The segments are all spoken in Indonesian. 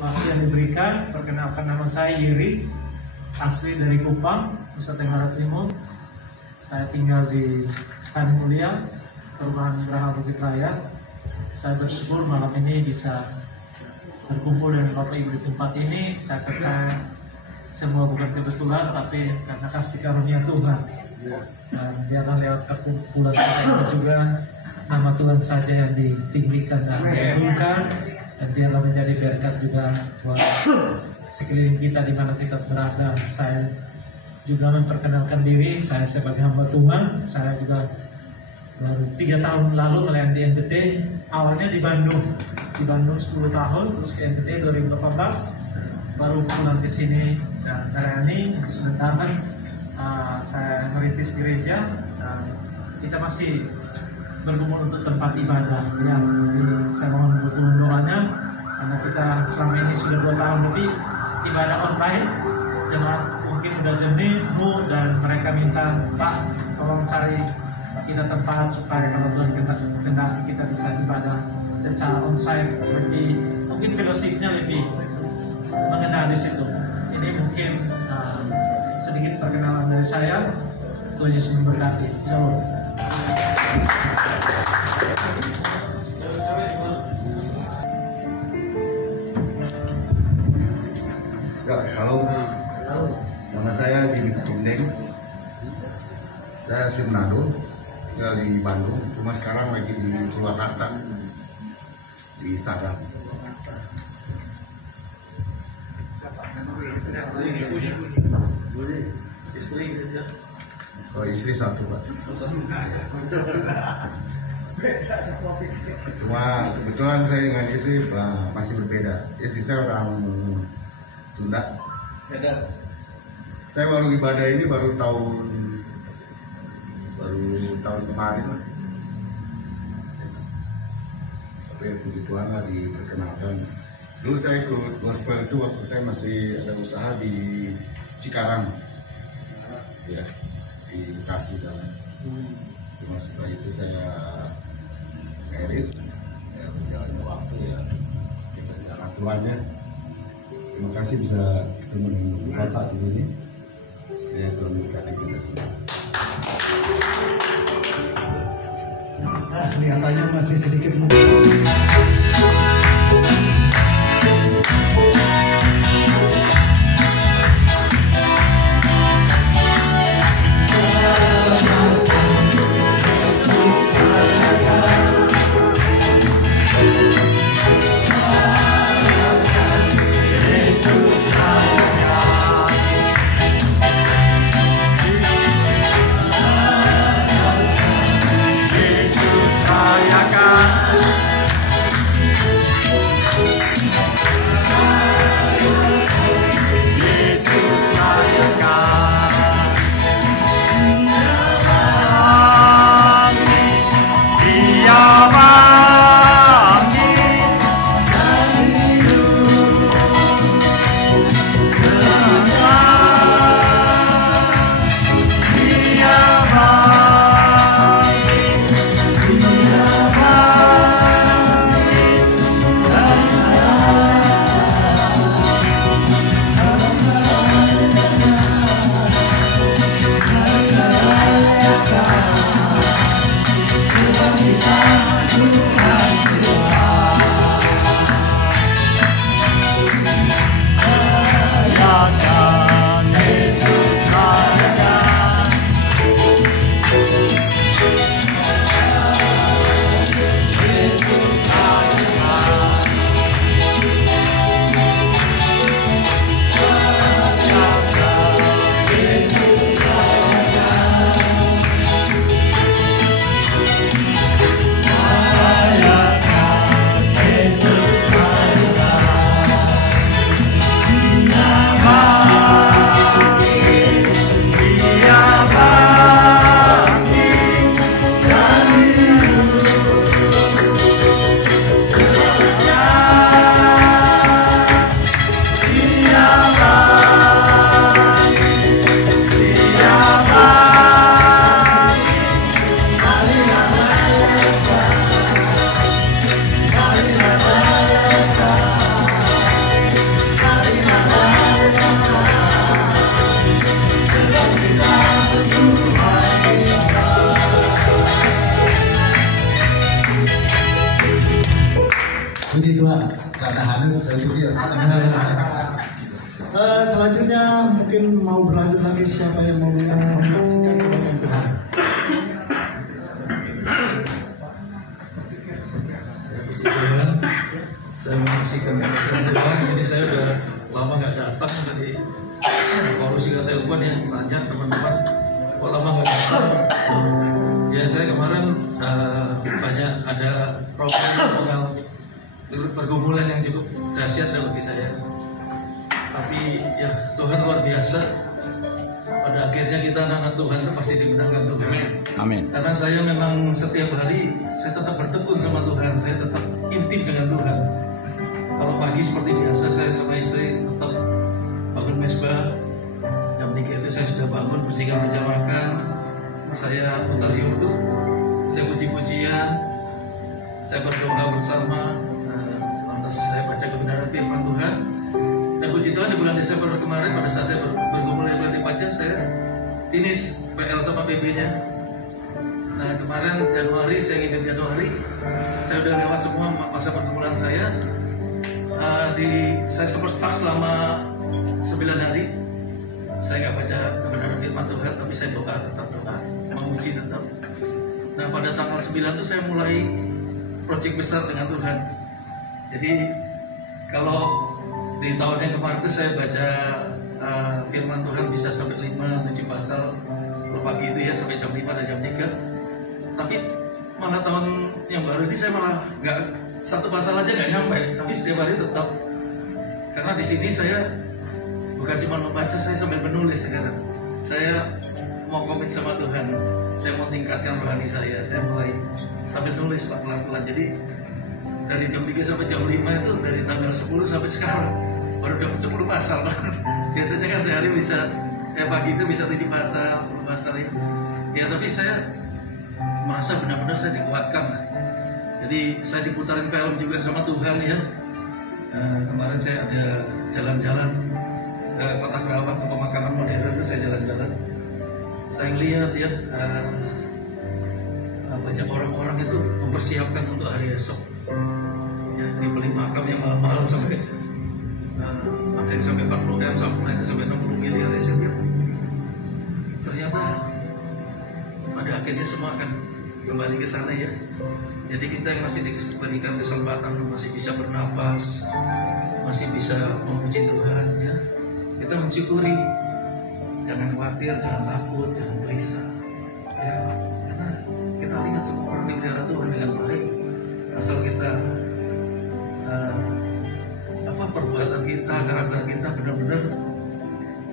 Waktu yang diberikan, perkenalkan nama saya Yeri, asli dari Kupang, Nusa Tenggara Timur. Saya tinggal di Tan Mulia, Perumahan Geraha Bukit Raya. Saya bersyukur malam ini bisa berkumpul dengan Bapak Ibu di tempat ini. Saya percaya semua bukan kebetulan, tapi karena kasih karunia Tuhan. Dan biarlah lewat perkumpulan kita ini juga nama Tuhan saja yang ditinggikan dan diagungkan, dan biarlah menjadi berkat juga buat sekeliling kita di mana kita berada. Saya juga memperkenalkan diri, saya sebagai hamba Tuhan. Saya juga baru 3 tahun lalu melayani di NTT, awalnya di Bandung 10 tahun, terus ke NTT 2018, baru pulang ke sini dan melayani untuk sementara. Saya merintis gereja dan kita masih bergumul untuk tempat ibadah ya. Jadi saya mohon dukungan doanya karena kita selama ini sudah 2 tahun lebih ibadah online. Jemaat mungkin udah jenuh dan mereka minta, Pak tolong cari kita tempat supaya kalau Tuhan kendaki kita bisa ibadah secara onsite, lebih mungkin fellowshipnya lebih mengenal di situ. Ini mungkin sedikit perkenalan dari saya. Tuhan Yesus memberkati. Salam. Salam. Nama saya Jimmy Kacundeng. Saya asli Manado, tinggal di Bandung. Cuma sekarang lagi di Purwakarta, di Sadar. Oh, istri 1, Pak. Cuma kebetulan saya dengan istri masih berbeda. Istri saya orang Sunda. Saya baru ibadah ini baru tahun kemarin lah. Tapi puji Tuhan lah diperkenalkan. Dulu saya ikut gospel itu waktu saya masih ada usaha di Cikarang, ya, di Bekasi sana. Cuma setelah itu saya merit, ya berjalannya waktu ya kita jalan keluarnya. Terima kasih bisa ketemu dengan Bapak di sini. Ya, Tuhan memberkati kita semua. Kelihatannya masih sedikit Selanjutnya mungkin mau berlanjut lagi, siapa yang mau menyaksikan kebaikan Tuhan? Saya menyaksikan kebaikan Tuhan. Ini saya udah lama nggak datang, jadi kalau sih telepon ya tanya teman-teman kok lama nggak datang. Ya saya kemarin banyak ada program mengalami pergumulan yang cukup dahsyat bagi saya. Tapi ya Tuhan luar biasa. Pada akhirnya kita anak-anak Tuhan itu pasti dimenangkan Tuhan. Amin. Karena saya memang setiap hari saya tetap bertekun sama Tuhan, saya tetap intim dengan Tuhan. Kalau pagi seperti biasa saya sama istri tetap bangun mesbah. Jam 3 itu saya sudah bangun, bersihkan meja makan. Saya putar YouTube, saya puji-pujian, saya berdoa bersama. Lantas saya baca kebenaran firman Tuhan. Dan puji Tuhan di bulan Desember kemarin pada saat saya bergumul di bulan Pajak, saya finish PL sama PB-nya. Nah kemarin Januari, saya ingin Januari, saya udah lewat semua masa pergumulan saya. Saya sempat stuck selama 9 hari. Saya nggak baca kebenaran firman Tuhan, tapi saya tetap doa, memuji tetap. Nah pada tanggal 9 itu saya mulai proyek besar dengan Tuhan. Jadi kalau di tahun yang kemarin itu saya baca firman Tuhan bisa sampai 5-7 pasal kalau pagi itu ya sampai jam 5 dan jam 3. Tapi mana tahun yang baru ini saya malah nggak satu pasal aja nggak nyampe, tapi setiap hari tetap. Karena di sini saya bukan cuma membaca, saya sambil menulis sekarang. Saya mau komit sama Tuhan, saya mau tingkatkan rohani saya mulai sambil nulis pelan-pelan. Jadi dari jam 3 sampai jam 5 itu dari tanggal 10 sampai sekarang baru dapat 10 pasal. Biasanya kan sehari bisa pagi itu bisa 7 pasal, 10 pasal ya. Ya tapi saya merasa benar-benar saya dikuatkan. Jadi saya diputarin film juga sama Tuhan ya. Kemarin saya ada jalan-jalan ke Kota Kerawang, ke pemakaman modern itu saya jalan-jalan. Saya lihat ya banyak orang-orang itu mempersiapkan untuk hari esok. Ya, dibeli makam yang mahal-mahal sampai ada yang sampai 40 M, sampai 60 miliar ya. Ternyata pada akhirnya semua akan kembali ke sana ya. Jadi kita yang masih diberikan kesempatan, masih bisa bernapas, masih bisa memuji Tuhan ya, kita mensyukuri. Jangan khawatir, jangan takut, jangan gelisah ya, karena kita lihat semua orang dipelihara Tuhan dengan baik. Asal kita perbuatan kita, karakter kita benar-benar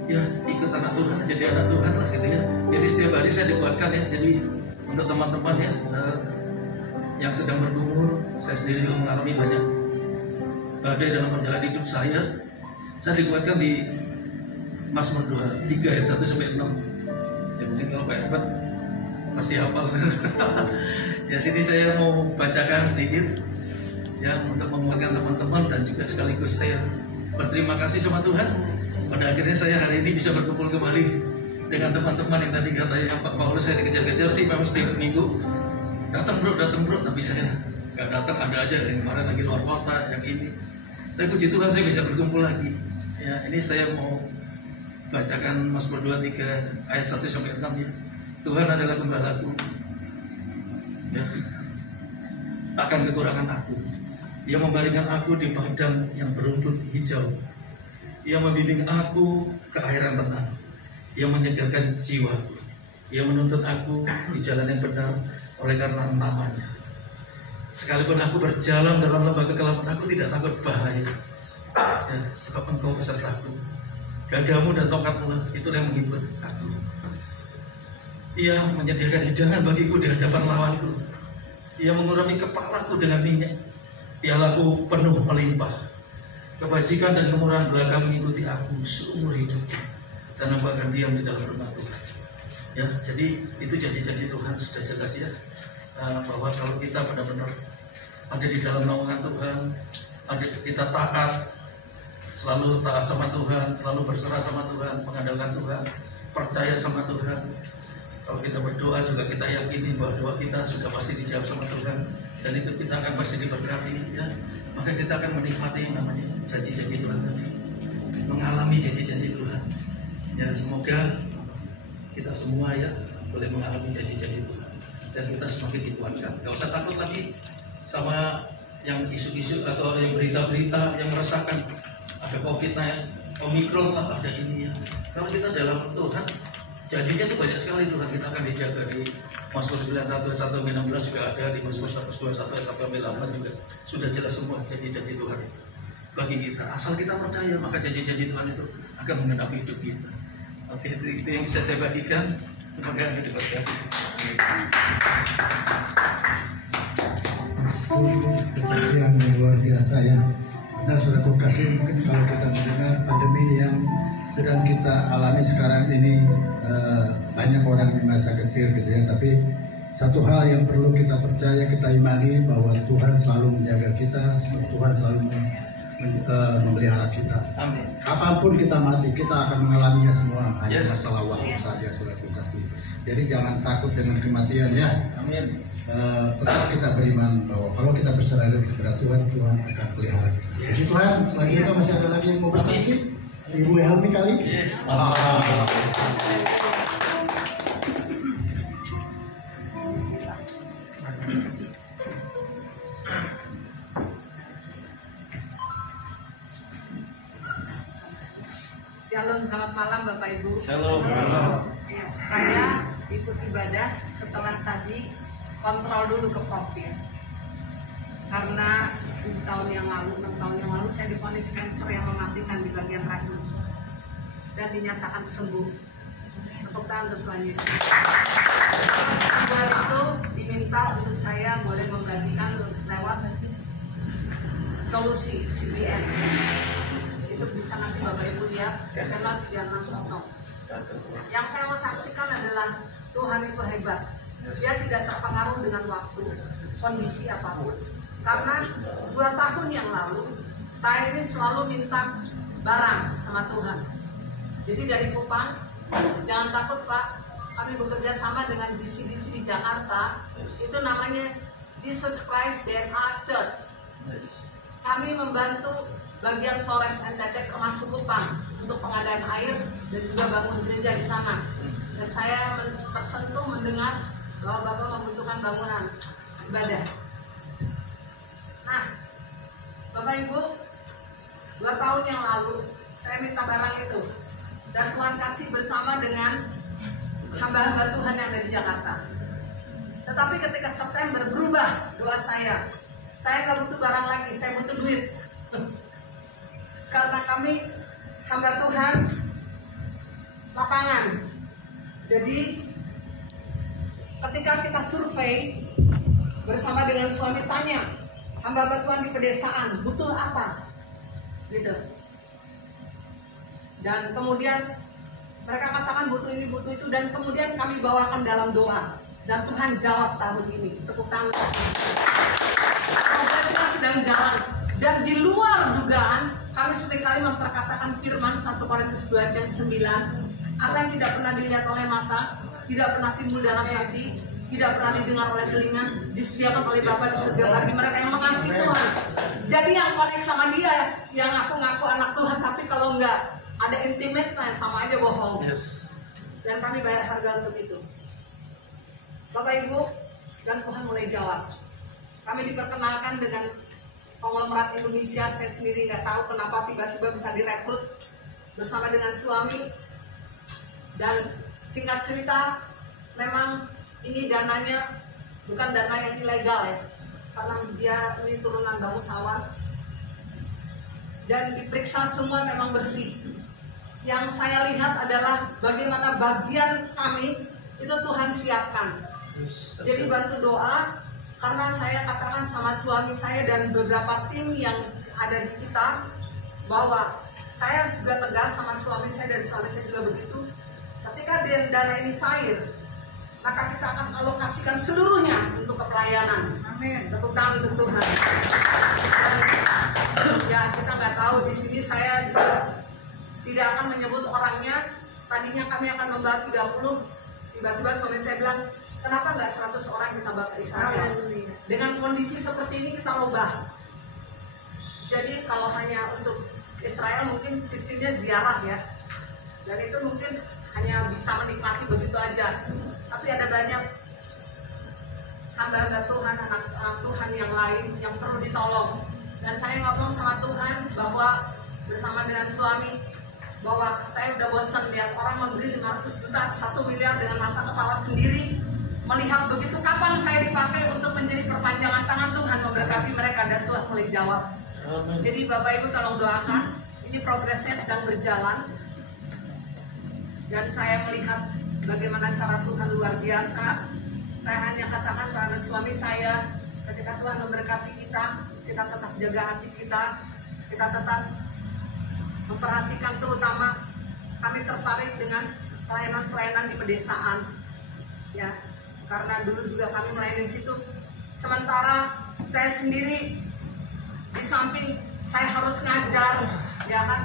ya ikut anak Tuhan, jadi anak Tuhan lah gitu ya. Jadi setiap hari saya dikuatkan ya. Jadi untuk teman-teman ya yang sedang bergumul, saya sendiri juga mengalami banyak badai dalam perjalanan hidup saya dikuatkan di Mazmur 3 ayat 1 sampai 6. Ya mungkin kalau Pak Hebat pasti hafal. Ya sini saya mau bacakan sedikit ya untuk menguatkan teman-teman dan juga sekaligus saya berterima kasih sama Tuhan. Pada akhirnya saya hari ini bisa berkumpul kembali dengan teman-teman yang tadi katanya Pak Paulus saya dikejar-kejar sih memang setiap minggu datang bro, tapi saya nggak datang, ada aja yang kemarin lagi luar kota, yang ini. Dan puji Tuhan saya bisa berkumpul lagi. Ya ini saya mau bacakan Mazmur 23 ayat 1 sampai 6 ya. Tuhan adalah gembalaku. Ya. Akan kekurangan aku. Ia membaringkan aku di padang yang berumput hijau. Ia membimbing aku ke air yang tenang. Ia menyegarkan jiwaku. Ia menuntun aku di jalan yang benar oleh karena namanya. Sekalipun aku berjalan dalam lembah kegelapan, aku tidak takut bahaya. Ya, sebab Engkau besertaku. Gadamu dan tongkatmu itu yang menghibur aku. Ia menyediakan hidangan bagiku di hadapan lawanku. Ia mengurapi kepalaku dengan minyak. Pialaku penuh melimpah. Kebajikan dan kemurahan belaka mengikuti aku seumur hidup. Dan aku akan diam di dalam rumah Tuhan. Ya, jadi itu janji-janji Tuhan sudah jelas ya. Bahwa kalau kita benar-benar ada di dalam naungan Tuhan, kita taat, selalu taat sama Tuhan, selalu berserah sama Tuhan, mengandalkan Tuhan, percaya sama Tuhan, Kalau kita berdoa juga kita yakini bahwa doa kita sudah pasti dijawab sama Tuhan, dan itu kita akan pasti diberkati ya. Maka kita akan menikmati yang namanya janji-janji Tuhan tadi, mengalami janji-janji Tuhan. Ya semoga kita semua ya boleh mengalami janji-janji Tuhan dan kita semakin dikuatkan. Gak usah takut lagi sama yang isu-isu atau yang berita-berita yang merasakan ada COVID-19, Omikron lah, ada ini ya. Kalau kita dalam Tuhan, janjinya itu banyak sekali. Tuhan kita akan dijaga. Di Mazmur 91:16 juga ada, di Mazmur 121:1-8 juga sudah jelas semua janji-janji Tuhan itu bagi kita. Asal kita percaya, maka janji-janji Tuhan itu akan mengenapi hidup kita. Oke, itu yang bisa saya bagikan. Semoga Anda diberkati. Kesaksian yang luar biasa ya. Benar sudah kasih, mungkin kalau kita mendengar pandemi yang sedang kita alami sekarang ini, banyak orang yang merasa getir gitu ya. Tapi satu hal yang perlu kita percaya, kita imani bahwa Tuhan selalu menjaga kita, Tuhan selalu memelihara kita. Amin. Kapanpun kita mati, kita akan mengalaminya semua. Hanya masalah waktu saja, sudah kasih. Jadi jangan takut dengan kematian ya. Amin. Tetap kita beriman bahwa kalau kita berserah diri kepada Tuhan, Tuhan akan pelihara kita. Jadi Tuhan, selanjutnya masih ada lagi yang mau bersaksi? Ibu Helmi kali? Yes. Shalom, selamat malam Bapak Ibu. Shalom. Ya, saya ikut ibadah setelah tadi kontrol dulu ke profil. Karena 6 tahun yang lalu saya divonis kanker yang mematikan di bagian rahim dan dinyatakan sembuh. Tepuk tangan untuk Tuhan Yesus. Setelah itu diminta untuk saya boleh membagikan lewat solusi CBN. Itu bisa nanti Bapak Ibu lihat channel 360. Yang saya mau saksikan adalah Tuhan itu hebat. Dia tidak terpengaruh dengan waktu, kondisi apapun. Karena 2 tahun yang lalu saya ini selalu minta barang sama Tuhan. Jadi dari Kupang, jangan takut Pak, kami bekerja sama dengan GCDC di Jakarta. Itu namanya Jesus Christ DNA Church. Kami membantu bagian Flores NTT termasuk Kupang untuk pengadaan air dan juga bangun gereja di sana. Dan saya tersentuh mendengar bahwa Bapak membutuhkan bangunan ibadah. Nah, Bapak Ibu, 2 tahun yang lalu saya minta barang itu dan Tuhan kasih bersama dengan hamba-hamba Tuhan yang ada di Jakarta. Tetapi ketika September berubah doa saya nggak butuh barang lagi, saya butuh duit. Karena kami hamba Tuhan lapangan. Jadi ketika kita survei bersama dengan suami, tanya hamba Tuhan di pedesaan butuh apa gitu, dan kemudian mereka katakan butuh ini butuh itu, dan kemudian kami bawakan dalam doa dan Tuhan jawab tahun ini. Tepuk tangan. Progresnya sedang jalan dan di luar dugaan kami seringkali memperkatakan firman 1 Korintus 2:9, apa yang tidak pernah dilihat oleh mata, tidak pernah timbul dalam hati, tidak pernah didengar oleh telinga, disediakan oleh Bapa di surga bagi mereka yang mengasihi Tuhan. Jadi yang connect sama dia, yang aku ngaku anak Tuhan, tapi kalau nggak ada intimate, nah sama aja bohong. Dan kami bayar harga untuk itu. Bapak Ibu, dan Tuhan mulai jawab. Kami diperkenalkan dengan konglomerat Indonesia. Saya sendiri nggak tahu kenapa tiba-tiba bisa direkrut bersama dengan suami. Dan singkat cerita, memang ini dananya bukan dana yang ilegal ya, karena dia ini turunan bangsawan. Dan diperiksa semua memang bersih. Yang saya lihat adalah bagaimana bagian kami itu Tuhan siapkan. Jadi bantu doa, karena saya katakan sama suami saya dan beberapa tim yang ada di kita bahwa saya juga tegas sama suami saya dan suami saya juga begitu. Ketika dana ini cair, maka kita akan alokasikan seluruhnya untuk pelayanan. Amin. Tepuk tangan untuk Tuhan. Dan, ya kita nggak tahu di sini, saya juga tidak akan menyebut orangnya. Tadinya kami akan membawa 30 Tiba-tiba suami saya bilang, kenapa nggak 100 orang kita bawa ke Israel? Dengan kondisi seperti ini kita ubah. Jadi kalau hanya untuk Israel mungkin sistemnya ziarah ya, dan itu mungkin hanya bisa menikmati begitu aja. Tapi ada banyak hamba-hamba Tuhan, anak Tuhan yang lain yang perlu ditolong. Dan saya ngomong sama Tuhan bahwa bersama dengan suami, bahwa saya udah bosan lihat orang memberi 500 juta, 1 miliar dengan mata kepala sendiri, melihat begitu kapan saya dipakai untuk menjadi perpanjangan tangan Tuhan memberkati mereka, dan Tuhan mulai jawab. Jadi Bapak Ibu tolong doakan, ini progresnya sedang berjalan, dan saya melihat bagaimana cara Tuhan luar biasa. Saya hanya katakan pada suami saya, ketika Tuhan memberkati kita, kita tetap jaga hati kita tetap memperhatikan, terutama kami tertarik dengan pelayanan-pelayanan di pedesaan, ya, karena dulu juga kami melayani di situ. Sementara saya sendiri di samping saya harus ngajar, ya kan,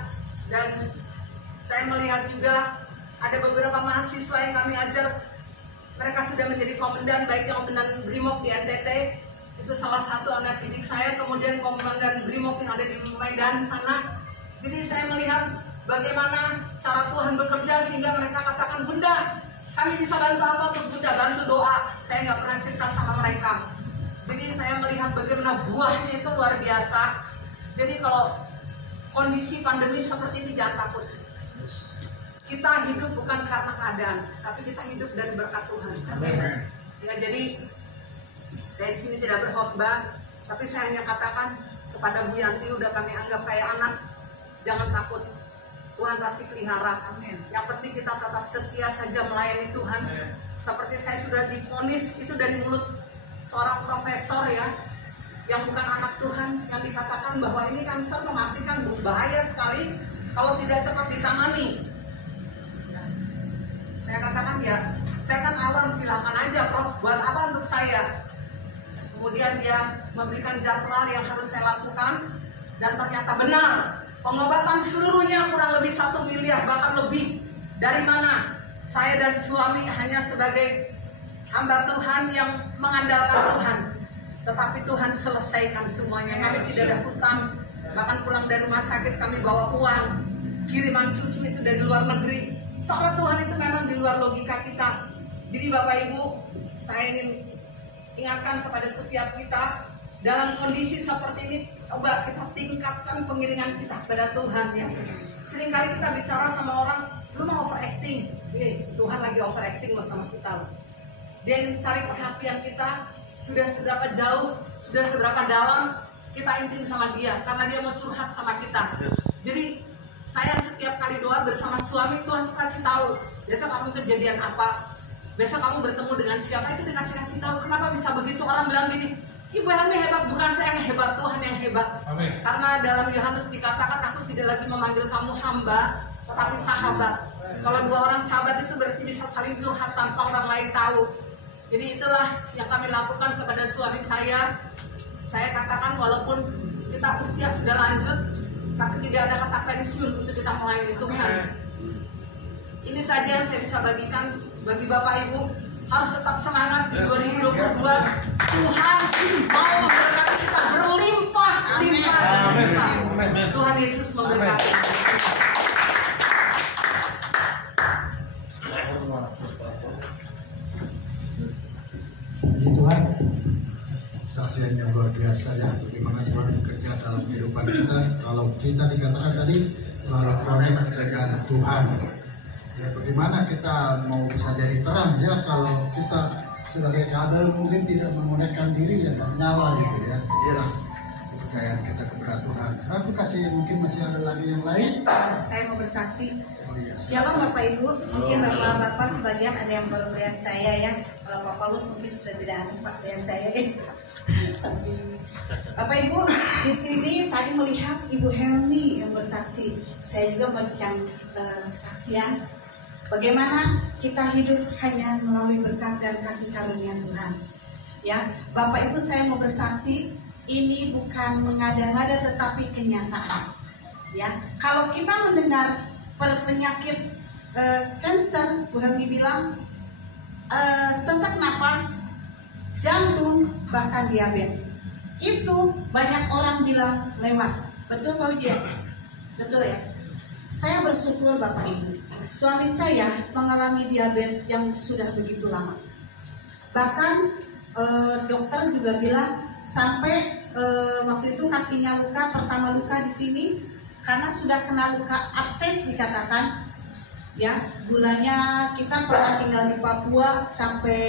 dan saya melihat juga ada beberapa mahasiswa yang kami ajar, mereka sudah menjadi komandan, baik yang komandan Brimob di NTT, itu salah satu anak didik saya, kemudian komandan Brimob yang ada di Medan sana. Jadi saya melihat bagaimana cara Tuhan bekerja sehingga mereka katakan, Bunda, kami bisa bantu apa untuk Bunda? Bantu doa. Saya nggak pernah cerita sama mereka. Jadi saya melihat bagaimana buahnya itu luar biasa. Jadi kalau kondisi pandemi seperti ini jangan takut. Kita hidup bukan karena keadaan, tapi kita hidup dari berkat Tuhan. Ya, jadi saya di sini tidak berkhotbah, tapi saya hanya katakan kepada Bu Yanti, udah kami anggap kayak anak. Jangan takut, Tuhan pasti pelihara. Amin. Yang penting kita tetap setia saja melayani Tuhan. Seperti saya sudah divonis itu dari mulut seorang profesor ya, yang bukan anak Tuhan, yang dikatakan bahwa ini kanker mematikan, bahaya sekali kalau tidak cepat ditangani. Saya katakan ya, saya kan awam, silakan aja Prof, buat apa untuk saya? Kemudian dia memberikan jadwal yang harus saya lakukan, dan ternyata benar. Pengobatan seluruhnya kurang lebih 1 miliar, bahkan lebih. Dari mana? Saya dan suami hanya sebagai hamba Tuhan yang mengandalkan Tuhan. Tetapi Tuhan selesaikan semuanya. Kami tidak ada hutang. Bahkan pulang dari rumah sakit kami bawa uang. Kiriman susu itu dari luar negeri. Cara Tuhan itu memang di luar logika kita. Jadi Bapak Ibu, saya ingin ingatkan kepada setiap kita, dalam kondisi seperti ini, coba kita tingkatkan pengiringan kita kepada Tuhan ya. Seringkali kita bicara sama orang, lu mau overacting. Tuhan lagi overacting loh sama kita loh. Dia ingin cari perhatian kita, sudah seberapa jauh, sudah seberapa dalam kita intim sama dia, karena dia mau curhat sama kita. Jadi saya setiap kali doa bersama suami, Tuhan tuh kasih tahu, besok kamu kejadian apa, besok kamu bertemu dengan siapa, itu dikasih tahu. Kenapa bisa begitu? Orang bilang gini, Ibu Helmi hebat, bukan saya yang hebat, Tuhan yang hebat. Amin. Karena dalam Yohanes dikatakan, aku tidak lagi memanggil kamu hamba, tetapi sahabat. Kalau 2 orang sahabat itu berarti bisa saling curhat tanpa orang lain tahu. Jadi itulah yang kami lakukan kepada suami saya. Saya katakan walaupun kita usia sudah lanjut, tapi tidak ada kata pensiun untuk kita melayani Tuhan. Ini saja yang saya bisa bagikan bagi Bapak Ibu. Harus tetap semangat di 2022. Tuhan mau memberkati kita berlimpah. Tuhan Yesus memberkati. Puji Tuhan, saksian yang luar biasa ya, bagaimana Tuhan bekerja dalam kehidupan kita. Kalau kita dikatakan tadi selalu connect dengan Tuhan. Ya, bagaimana kita mau bisa jadi terang ya kalau kita sebagai kabel mungkin tidak menggunakan diri ya, tak nyala gitu ya. Yes. Kepercayaan kita kepada Tuhan. Aku kasih mungkin masih ada lagi yang lain. Saya mau bersaksi. Oh, iya. Shalom Bapak Ibu. Mungkin Bapak sebagian ada yang baru lihat saya ya. Kalau Pak Paulus mungkin sudah tidak ada Pak lihat saya ya. Bapak Ibu di sini tadi melihat Ibu Helmi yang bersaksi. Saya juga memberikan kesaksian. Bagaimana kita hidup hanya melalui berkat dan kasih karunia Tuhan. Ya, Bapak Ibu saya mau bersaksi, ini bukan mengada-ngada tetapi kenyataan. Ya, kalau kita mendengar penyakit kanker, Bu Helmi bilang sesak napas, jantung, bahkan diabetes. Itu banyak orang bilang lewat. Betul Pak Widya? Betul ya? Saya bersyukur Bapak Ibu, suami saya mengalami diabetes yang sudah begitu lama. Bahkan dokter juga bilang sampai waktu itu kakinya luka, pertama luka di sini karena sudah kena luka abses dikatakan. Ya, gulanya kita pernah tinggal di Papua sampai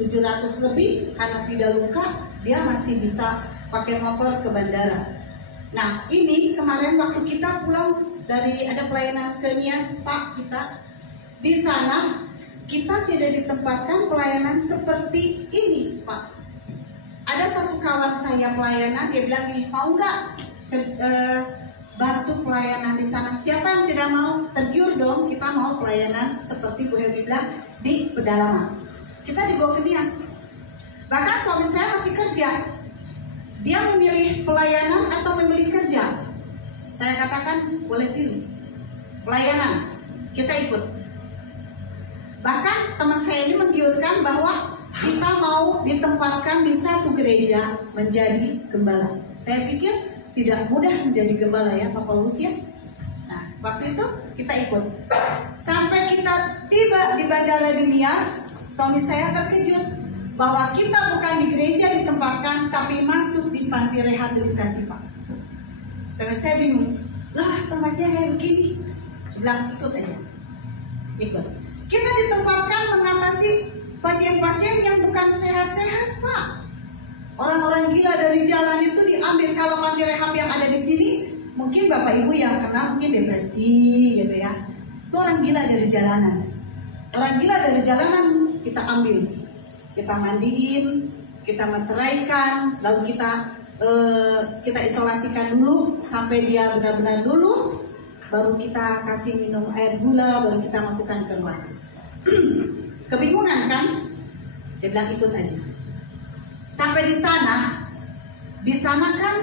700 lebih, karena tidak luka dia masih bisa pakai motor ke bandara. Nah ini kemarin waktu kita pulang dari ada pelayanan ke Nias Pak, kita di sana kita tidak ditempatkan pelayanan seperti ini Pak. Ada satu kawan saya pelayanan, dia bilang gini, mau nggak bantu pelayanan di sana? Siapa yang tidak mau? Tergiur dong, kita mau pelayanan seperti Bu Helmi bilang di pedalaman. Kita dibawa ke Nias. Bahkan suami saya masih kerja. Dia memilih pelayanan atau memilih kerja? Saya katakan boleh pilih pelayanan, kita ikut. Bahkan teman saya ini menggiurkan bahwa kita mau ditempatkan di satu gereja menjadi gembala. Saya pikir tidak mudah menjadi gembala ya Pak Paulus ya. Nah waktu itu kita ikut. Sampai kita tiba di bandara di Nias, suami saya terkejut bahwa kita bukan di gereja ditempatkan, tapi masuk di panti rehabilitasi Pak. Saya bingung, lah tempatnya kayak begini. Saya bilang ikut aja, ikut. Kita ditempatkan mengatasi pasien-pasien yang bukan sehat-sehat Pak. Orang-orang gila dari jalan itu diambil. Kalau panti rehab yang ada di sini, mungkin Bapak Ibu yang kenal mungkin depresi gitu ya. Itu orang gila dari jalanan. Orang gila dari jalanan kita ambil, kita mandiin, kita meteraikan, lalu kita isolasikan dulu sampai dia benar-benar dulu, baru kita kasih minum air gula, baru kita masukkan ke ruangan. Kebingungan kan? Saya bilang ikut aja. Sampai di sana kan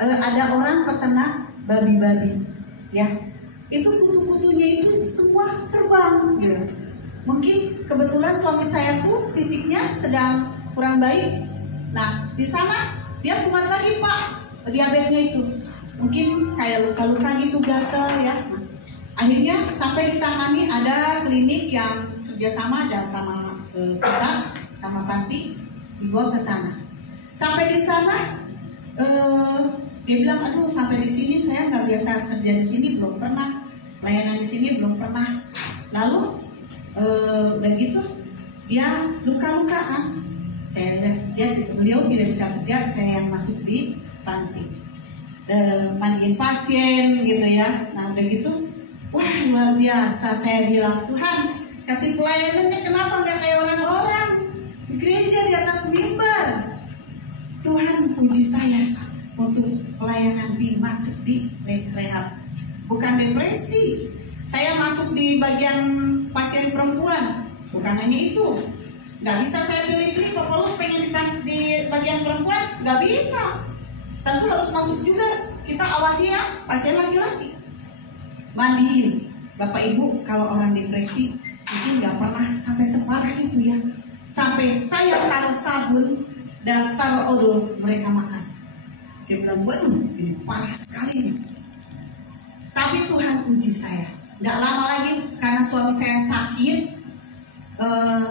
ada orang peternak babi-babi, ya. Itu kutu-kutunya itu semua terbang, gitu. Mungkin kebetulan suami saya tuh fisiknya sedang kurang baik. Nah di sana dia kumat lagi Pak, diabetesnya itu. Mungkin kayak luka-luka gitu, gatal ya. Nah, akhirnya sampai ditangani, ada klinik yang kerjasama ada sama kita, sama panti, dibawa ke sana. Sampai di sana dia bilang, aduh sampai di sini saya nggak biasa kerja di sini, belum pernah pelayanan di sini, belum pernah. Lalu udah gitu dia luka-luka kan, beliau tidak bisa kerja, saya yang masuk di panti, mandiin pasien gitu ya. Nah udah gitu, wah luar biasa. Saya bilang, Tuhan kasih pelayanannya kenapa nggak kayak orang-orang di gereja di atas mimbar. Tuhan puji saya untuk pelayanan masuk di rehab, bukan depresi. Saya masuk di bagian pasien perempuan, bukan hanya itu. Nggak bisa saya pilih-pilih, Pak Paulus pengen di bagian perempuan, nggak bisa. Tentu harus masuk juga, kita awasi ya, pasien laki-laki. Mandiin, Bapak Ibu kalau orang depresi, itu nggak pernah sampai separah itu ya. Sampai saya taruh sabun dan taruh odol, mereka makan. Saya bilang, waduh ini parah sekali nih. Tapi Tuhan puji saya. Nggak lama lagi karena suami saya sakit,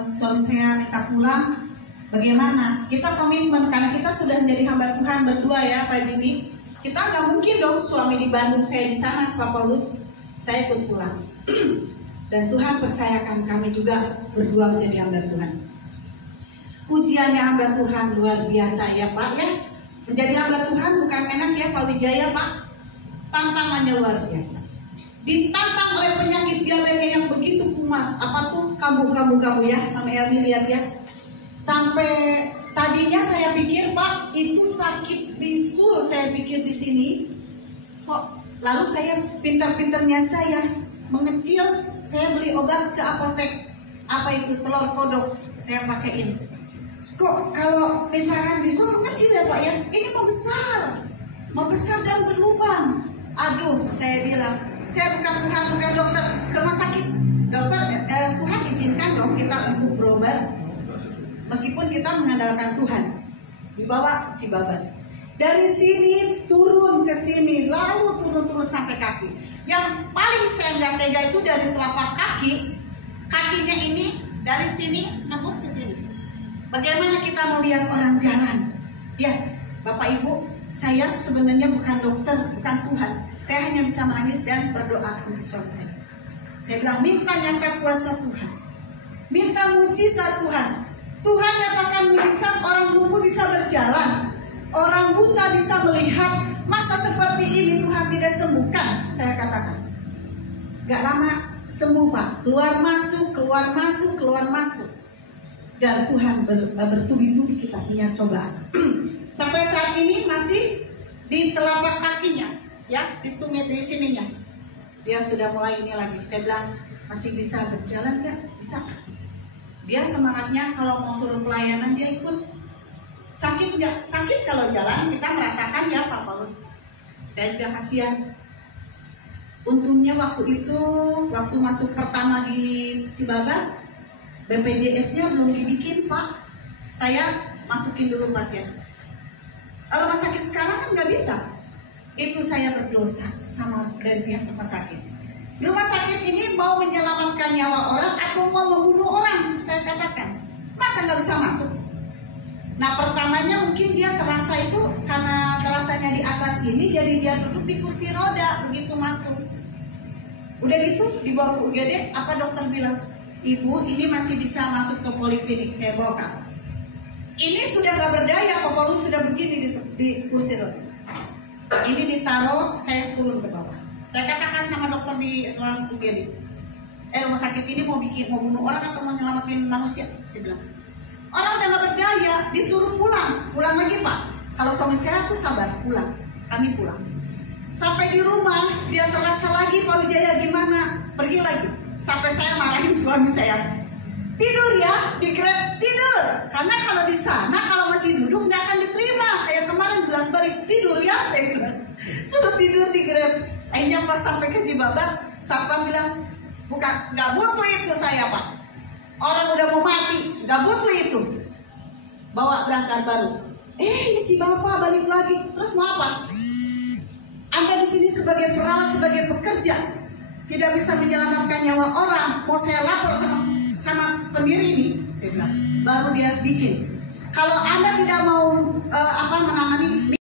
suami saya minta pulang. Bagaimana? Kita komitmen karena kita sudah menjadi hamba Tuhan berdua ya Pak Jimmy. Kita nggak mungkin dong suami di Bandung, saya di sana Pak Paulus, saya ikut pulang. Dan Tuhan percayakan kami juga berdua menjadi hamba Tuhan. Ujiannya hamba Tuhan luar biasa ya Pak ya. Menjadi hamba Tuhan bukan enak ya Pak Wijaya Pak. Tantangannya luar biasa. Ditantang oleh penyakit diabetes yang begitu kumat. Apa tuh kamu ya, Mama Elmi lihat ya. Sampai tadinya saya pikir Pak itu sakit bisul, saya pikir di sini. Kok lalu saya pintar-pintarnya saya mengecil, saya beli obat ke apotek. Apa itu telur kodok saya pakaiin. Kok kalau misalkan bisul mengecil ya Pak ya, ini mau besar dan berlubang. Aduh, saya bilang, saya bukan dokter ke rumah sakit. Dokter, Tuhan izinkan dong kita untuk berobat. kita mengandalkan Tuhan. Dibawa si Babat. Dari sini turun ke sini, lalu turun sampai kaki. Yang paling saya nggak tega itu dari telapak kaki, kakinya ini dari sini nembus ke sini. Bagaimana kita melihat orang jalan? Ya, Bapak Ibu, saya sebenarnya bukan dokter, bukan Tuhan. Saya hanya bisa menangis dan berdoa untuk suami saya. Saya bilang, minta nyata kuasa Tuhan, minta mujizat Tuhan. Tuhan nyatakan mujizat, orang lumpuh bisa berjalan, orang buta bisa melihat. Masa seperti ini Tuhan tidak sembuhkan? Saya katakan. Gak lama sembuh Pak, keluar masuk, keluar masuk, keluar masuk. Dan Tuhan bertubi-tubi kita punya cobaan. Sampai saat ini masih di telapak kakinya, ya, di tumit di sininya. Dia sudah mulai ini lagi. Saya bilang, masih bisa berjalan nggak? Bisa. Dia semangatnya kalau mau suruh pelayanan dia ikut. Sakit nggak? Sakit kalau jalan kita merasakan ya Pak Paulus. Saya juga kasihan. Untungnya waktu itu, waktu masuk pertama di Cibabat, BPJS-nya belum dibikin Pak. Saya masukin dulu pasien. Rumah sakit sekarang kan nggak bisa. Itu saya berdosa sama dari pihak rumah sakit. Di rumah sakit ini mau menyelamatkan nyawa orang atau mau membunuh orang, saya katakan. Masa nggak bisa masuk? Nah pertamanya mungkin dia terasa itu karena terasanya di atas ini, jadi dia duduk di kursi roda begitu masuk. Udah gitu dibawa ke UGD, apa dokter bilang? Ibu ini masih bisa masuk ke poliklinik, saya bawa ke atas. Ini sudah gak berdaya, Pak Paulus sudah begini di kursi roda. Ini ditaruh, saya turun ke bawah. Saya katakan sama dokter di ruang UGD, rumah sakit ini mau bunuh orang atau mau nyelamatin manusia? Saya bilang, orang udah gak berdaya, disuruh pulang lagi Pak. Kalau suami saya tuh sabar, pulang, kami pulang. Sampai di rumah dia terasa lagi, Pak Wijaya gimana? Pergi lagi. Sampai saya marahin suami saya. Tidur ya, di Grab tidur. Karena kalau di sana kalau masih duduk nggak akan diterima. Kayak kemarin bulan balik tidur ya, saya bilang. Suruh tidur di Grab. Akhirnya pas sampai ke Cibabat, satpam bilang, bukan, nggak butuh itu saya Pak. Orang udah mau mati, nggak butuh itu. Bawa berangkat baru. Ini si bapak balik lagi. Terus mau apa? Anda di sini sebagai perawat, sebagai pekerja, tidak bisa menyelamatkan nyawa orang. Mau saya lapor sama pendiri ini, saya bilang. Baru dia bikin. Kalau Anda tidak mau menangani